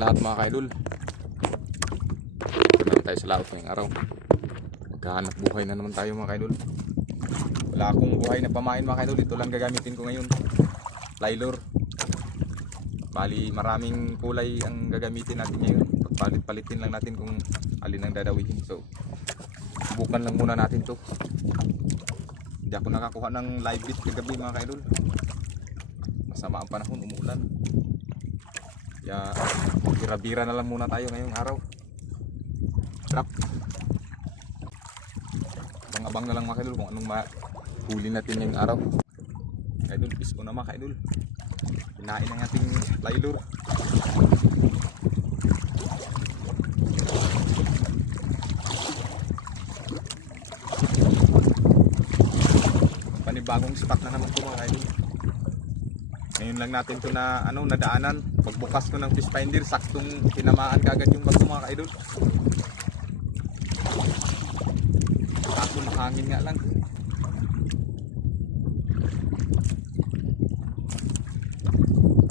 lahat mga kaidol. Naman tayo sa laot ngayong araw. Magkahanap buhay na naman tayo mga kaidol. Wala akong buhay na pamain mga kaidol. Ito lang gagamitin ko ngayon. Fly lure. Bali maraming kulay ang gagamitin natin ngayon. Pagpalit-palitin lang natin kung alin ang dadawihin. So subukan lang muna natin to. Hindi ako nakakuha ng live bait kagabi mga kaidol. Masama ang panahon, umuulan. Kaya bira-bira na lang muna tayo ngayong araw. Trap. Abang-abang na lang mga kaidol kung anong mahuli natin ngayong araw. Kaidol, pisko na mga kaidol. Kinain ang ating fly lure. Panibagong spot na naman ito mga kaidol. Ngayon lang natin ito na nadaanan. Pagbukas ko ng fish finder, saktong tinamaan kagad yung bago mga kaidol. Ako mahangin nga lang.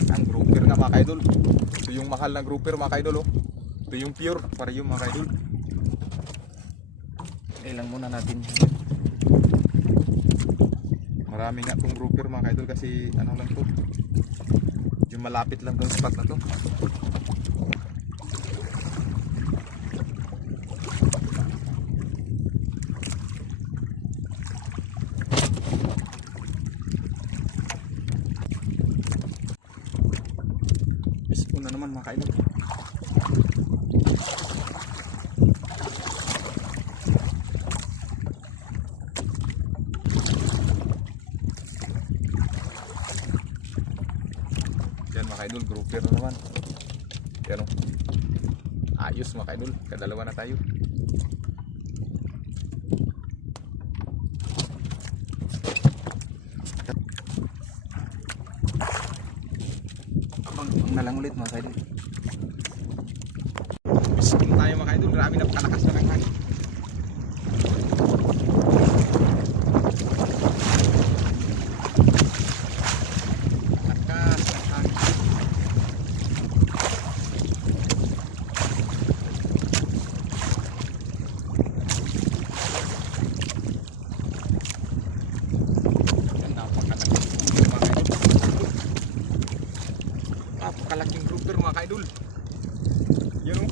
Ang grouper nga mga kaidol. Ito yung mahal na grouper mga kaidol. Ito yung pure para yung mga kaidol. Ilang muna natin. Marami nga itong grouper mga kaidol kasi ano lang to, yung malapit lang tong spot na to. Pisko na naman mga kaidol. Yan mga kaidol, grouper na naman. Yan o. Ayos mga kaidol, kadalawa na tayo. Abang na lang ulit mga kaidol. Biskin tayo mga kaidol, marami na pakalakas na ng hangin. Napakalaking grouper mga kaidol. Yan o,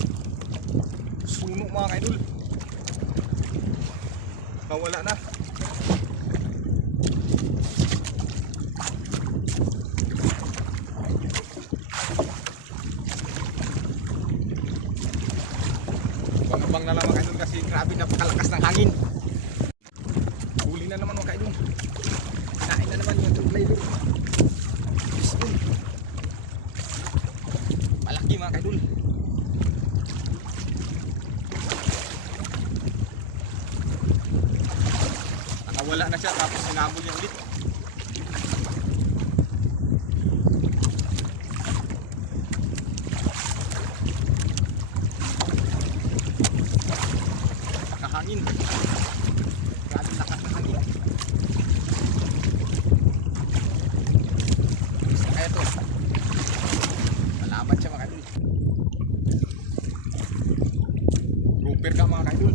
suno mga kaidol. Nawala na. Abang-abang na lang mga kaidol kasi grabe napakalakas ng hangin. Huli na naman mga kaidol. Kain na naman yung fly lure. Malaki mga kaidol. Nakawala na siya tapos sinabol niya ulit. Nakahangin. Grabe lakas ng hangin. Gusto kaya ito. Malaman siya mga kaidol. Grouper ka mga kaidol.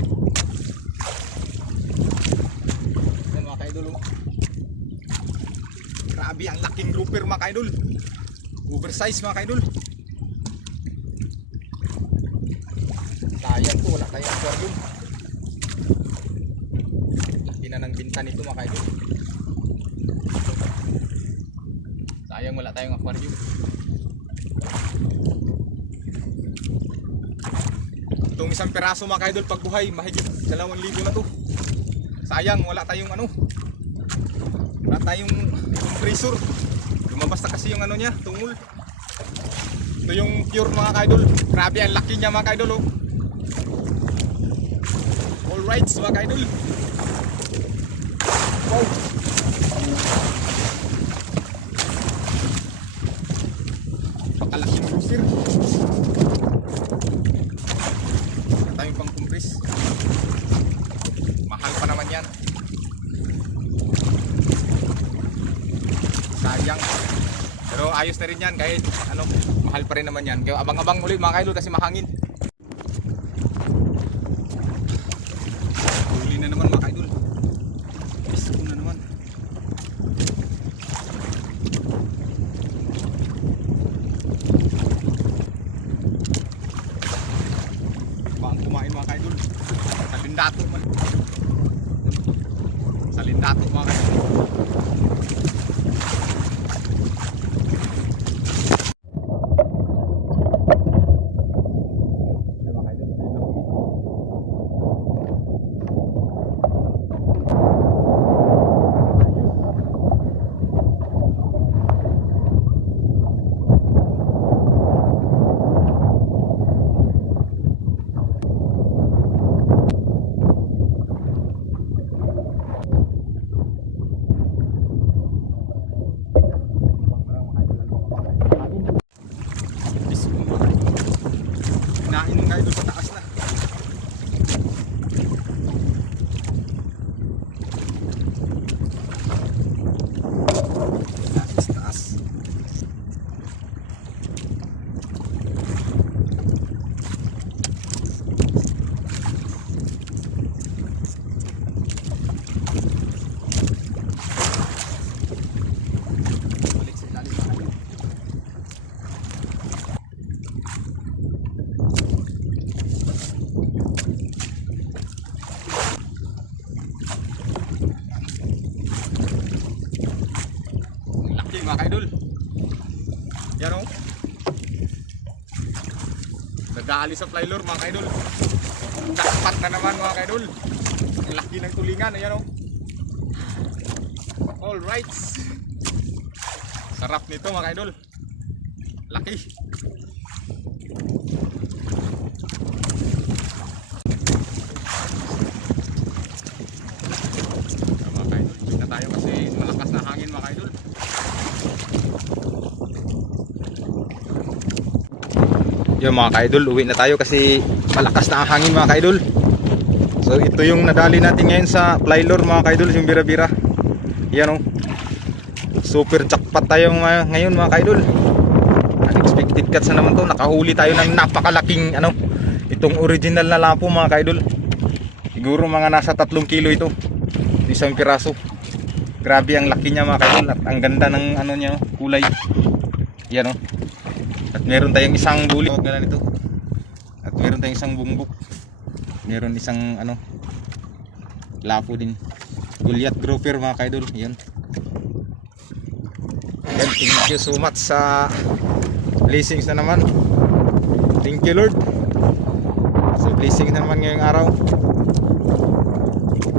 Yan mga kaidol. Grabe ang laking grouper mga kaidol. Oversize mga kaidol. Sayang to, wala tayong aquarium. Laki na ng binta nito mga kaidol. Sayang wala tayong aquarium. Itong isang peraso mga kaidol pag buhay mahigit 2,000 na to. Sayang wala tayong wala tayong compressor. Lumabas na kasi yung niya, tungol. Ito yung pure mga kaidol. Grabe ang laki niya mga kaidol. All rights mga kaidol. Wow. Pakalaking cruiser. Tayong pang compress. Mahal pa naman yan. Sayang. Pero ayos na rin yan kahit ano, mahal pa rin naman yan. Kaya abang-abang ulit mga kaidol kasi mahangin. Huli na naman mga kaidol. Pisko na naman. Bang kumain mga kaidol. Sa lindato man. Sa lindato mga kaidol. Kinain ng kaidol sa taas na. Taas. Balik sa ilalim na kayo. Laki mga kaidol. Yan o. Nag-aalis sa fly lure mga kaidol. Jackpot na naman mga kaidol. Ang laki ng tulingan. Ayan o. Alright. Sarap nito mga kaidol. Laki. Mga kaidol, uwi na tayo kasi malakas na hangin mga kaidol. Yung mga kaidol, uwi na tayo kasi malakas na hangin mga kaidol. So ito yung nadali natin ngayon sa fly lure mga kaidol, yung bira-bira. Yan o. Super jackpot tayo ngayon mga kaidol. Unexpected catch na naman to. Nakahuli tayo ng napakalaking ano, itong original na lapo mga kaidol. Siguro mga nasa 3 kilo ito. Isang piraso. Grabe ang laki niya mga kaidol. At ang ganda ng ano niya, kulay. Yan o. At meron tayong isang buli. At meron tayong isang bumbok. Meron isang ano, lapo din. Goliath grouper mga kaidol. Yan. And thank you so much sa blessings na naman. Thank you Lord sa blessings na naman ngayong araw.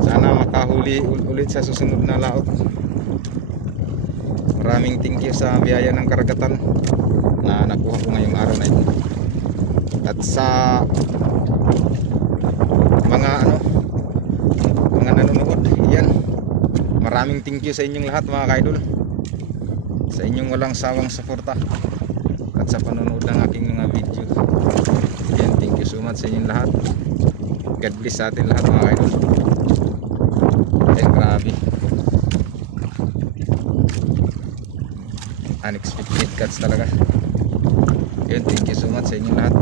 Sana makahuli ulit sa susunod na laot. Maraming thank you sa biyaya ng karagatan na nakuha ko ngayong araw na ito. At sa mga ano, mga nanonood, yan, maraming thank you sa inyong lahat mga kaidol, sa inyong walang sawang suporta at sa panonood ng aking mga video. Yan, thank you so much sa inyong lahat. God bless sa atin lahat mga kaidol. Ay grabe, unexpected cuts talaga. Yan, thank you so much sa inyong lahat.